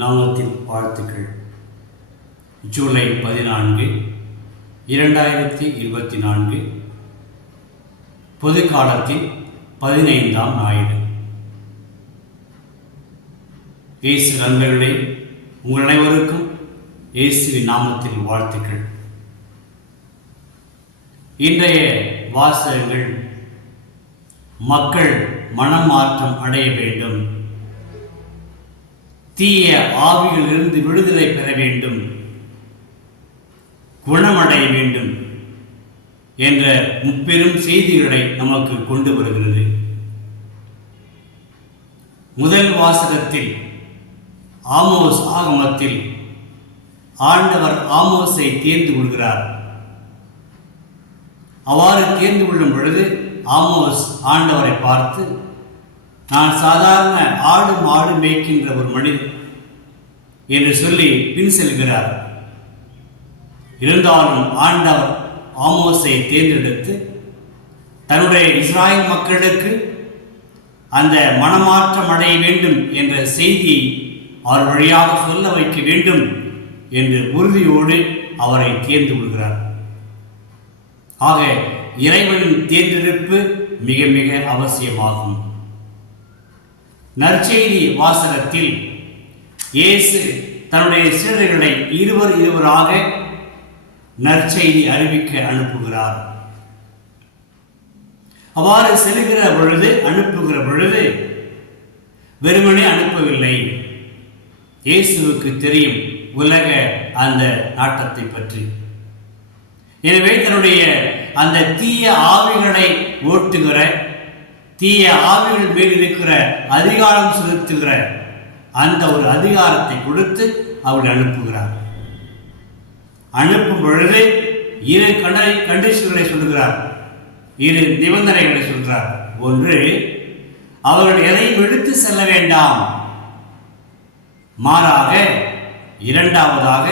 நாமத்தில் வாழ்த்துக்கள். ஜூலை 14, 2024 பொது காலத்தின் 15ஆம் ஞாயிறு. இயேசு நண்பர்களே, உங்கள் அனைவருக்கும் இயேசுவின் நாமத்தில் வாழ்த்துக்கள். இன்றைய வாசகங்கள் மக்கள் மனமாற்றம் அடைய வேண்டும், தீய ஆவிகளிலிருந்து விடுதலை பெற வேண்டும், குணமடைய வேண்டும் என்ற முப்பெரும் செய்திகளை நமக்கு கொண்டு வருகிறது. முதல் வாசகத்தில் ஆமோஸ் ஆகமத்தில் ஆண்டவர் ஆமோஸை தேர்ந்து கொள்கிறார். அவ்வாறு தேர்ந்து கொள்ளும் பொழுது ஆமோஸ் ஆண்டவரை பார்த்து, நான் சாதாரண ஆடு மாடு மேய்க்கின்ற ஒரு மனிதன் என்று சொல்லி பின் செல்கிறார். இருந்தாலும் ஆண்டவர் ஆமோஸை தேர்ந்தெடுத்து தன்னுடைய இஸ்ராயல் மக்களுக்கு அந்த மனமாற்றம் அடைய வேண்டும் என்ற செய்தியை அவர் வழியாக சொல்ல வைக்க வேண்டும் என்று உறுதியோடு அவரை தேர்ந்து கொள்கிறார். ஆக இறைவனின் தேர்ந்தெடுப்பு மிக மிக அவசியமாகும். நற்செய்தி வாசகத்தில் இயேசு தன்னுடைய சீடர்களை இருவராக நற்செய்தி அறிவிக்க அனுப்புகிறார். அவ்வாறு அனுப்புகிற பொழுது வெறுமனே அனுப்பவில்லை. இயேசுவுக்கு தெரியும் உலக அந்த நாட்டத்தை பற்றி. எனவே தன்னுடைய அந்த தீய ஆவிகளை ஓட்டுகிற, தீய ஆவிகள் மேல் இருக்கிற அதிகாரம் செலுத்துகிற அந்த ஒரு அதிகாரத்தை கொடுத்து அவர்கள் அனுப்புகிறார். அனுப்பும் பொழுது இரு கண்டிஷன்களை சொல்கிறார், இரு நிபந்தனைகளை சொல்கிறார். ஒன்று, அவர்கள் எதையும் எடுத்து செல்ல வேண்டாம், மாறாக இரண்டாவதாக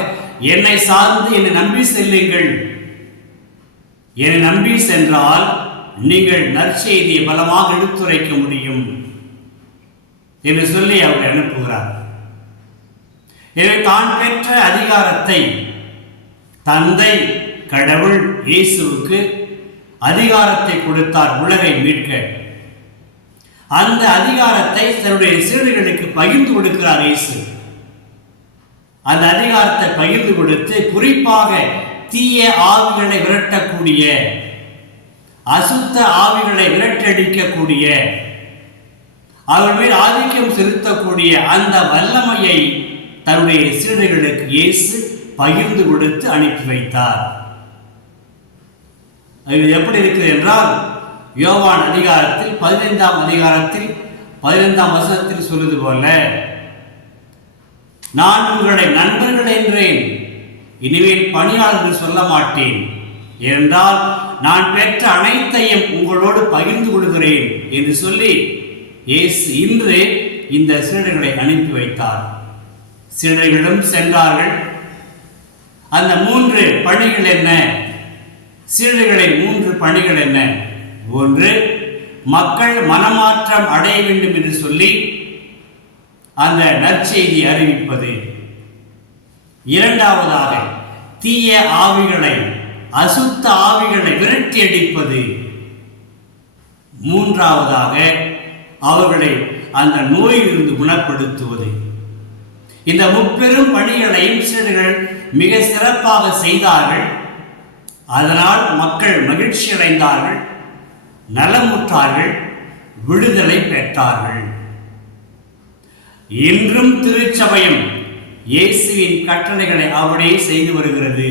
என்னை சார்ந்து என்னை நம்பி செல்லுங்கள். என்னை நம்பி சென்றால் நீங்கள் நற்செய்தியை பலமாக எடுத்துரைக்க முடியும் என்று சொல்லி அவரை அனுப்புகிறார். எனவே தான் பெற்ற அதிகாரத்தை தந்தை கடவுள் இயேசுவுக்கு அதிகாரத்தை கொடுத்தார் உலகை மீட்க. அந்த அதிகாரத்தை தன்னுடைய சீடர்களுக்கு பகிர்ந்து கொடுக்கிறார் இயேசு. அந்த அதிகாரத்தை பகிர்ந்து கொடுத்து குறிப்பாக தீய ஆவிகளை விரட்டக்கூடிய, அசுத்த ஆவிகளை விரட்டடிக்கக்கூடிய, அவர்கள் மேல் ஆதிக்கம் செலுத்தக்கூடிய அந்த வல்லமையை தன்னுடைய சீடர்களுக்கு இயேசு பகிர்ந்து கொடுத்து அனுப்பி வைத்தார். இது எப்படி இருக்கிறது என்றால், யோவான் அதிகாரத்தில் 15ஆம் அதிகாரத்தில் 15ஆம் வசனத்தில் சொல்வது போல, நான் உங்களை நண்பர்கள் என்றேன், இனிமேல் பணியாளர்கள் சொல்ல மாட்டேன், என்றால் நான் பெற்ற அனைத்தையும் உங்களோடு பகிர்ந்து கொள்கிறேன் என்று சொல்லி இயேசு இன்று இந்த சீடர்களை அனுப்பி வைத்தார். சீடர்களும் சென்றார்கள். அந்த 3 பணிகள் என்ன? சீடர்களின் 3 பணிகள் என்ன? ஒன்று, மக்கள் மனமாற்றம் அடைய வேண்டும் என்று சொல்லி அந்த நற்செய்தி அறிவிப்பது. இரண்டாவதாக தீய ஆவிகளை, அசுத்த ஆவிகளை விரட்டி அடிப்பது. மூன்றாவதாக அவர்களை அந்த நோயிலிருந்து குணப்படுத்துவது. இந்த முப்பெரும் பணிகளையும் சீடர்கள் மிக சிறப்பாக செய்தார்கள். அதனால் மக்கள் மகிழ்ச்சி அடைந்தார்கள், நலமுற்றார்கள், விடுதலை பெற்றார்கள். இன்றும் திருச்சபையும் இயேசுவின் கட்டளைகளை அவரே செய்து வருகிறது.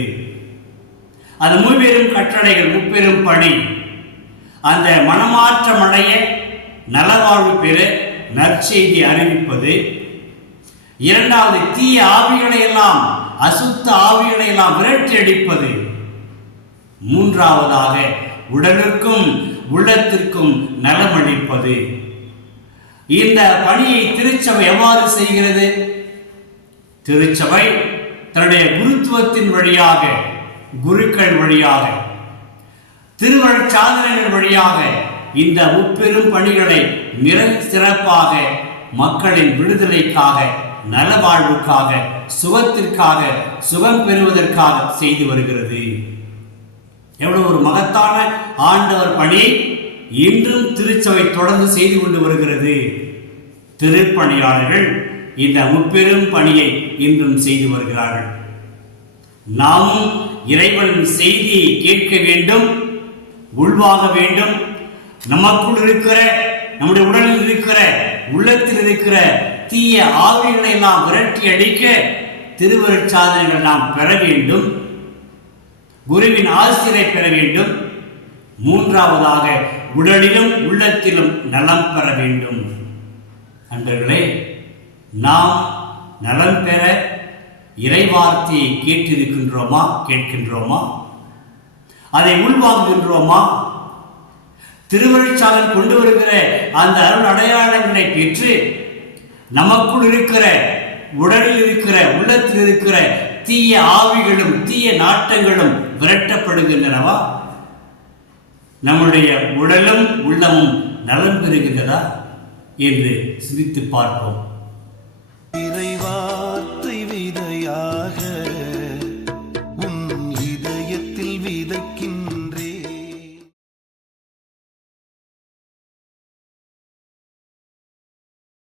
அந்த முப்பெரும் கட்டளைகள், முப்பெரும் பணி, அந்த மனமாற்றம் அடைய, நலவாழ்வு பெற நற்செய்தி அறிவிப்பது. இரண்டாவது, தீய ஆவிகளை எல்லாம், அசுத்த ஆவிகளை எல்லாம் விரட்டி அடிப்பது. மூன்றாவதாக உடலுக்கும் உள்ளத்திற்கும் நலமளிப்பது. இந்த பணியை திருச்சபை எவ்வாறு செய்கிறது? திருச்சபை தன்னுடைய குருத்துவத்தின் வழியாக, குருக்கள் வழியாக, திருவருட்சாதனைகள் வழியாக இந்த முப்பெரும் பணிகளை மிக சிறப்பாக மக்களின் விடுதலைக்காக நலவாழ்வுக்காக, சுகத்திற்காக, சுகம் பெறுவதற்காக செய்து வருகிறது. எவ்வளவு ஒரு மகத்தான ஆண்டவர் பணி இன்றும் திருச்சபை தொடர்ந்து செய்து கொண்டு வருகிறது. திருப்பணியாளர்கள் இந்த முப்பெரும் பணியை இன்றும் செய்து வருகிறார்கள். நாமும் இறைவனின் செய்தியை கேட்க வேண்டும், உள்வாங்க வேண்டும். நமக்குள் இருக்கிற, நம்முடைய உடலில் இருக்கிற, உள்ளத்தில் இருக்கிற தீய ஆவிகளை எல்லாம் விரட்டி அடிக்க திருவருட்சாதனங்கள் நாம் பெற வேண்டும். குருவின் ஆசிரியை பெற வேண்டும். மூன்றாவதாக உடலிலும் உள்ளத்திலும் நலம் பெற வேண்டும். அன்பர்களே, நாம் நலம் பெற இறைவார்த்தையை கேட்டிருக்கின்றோமா, கேட்கின்றோமா? அதை உள்வாங்குகின்றோமா? திருவருட்சாதனம் கொண்டு வருகிற அந்த அருள் அடையாளங்களை பெற்று நமக்குள் இருக்கிற, உடலில் இருக்கிற, உள்ளத்தில் இருக்கிற தீய ஆவிகளும் தீய நாட்டங்களும் விரட்டப்படுகின்றனவா? நம்முடைய உடலும் உள்ளமும் நலம் பெறுகின்றதா என்று சிந்தித்து பார்ப்போம்.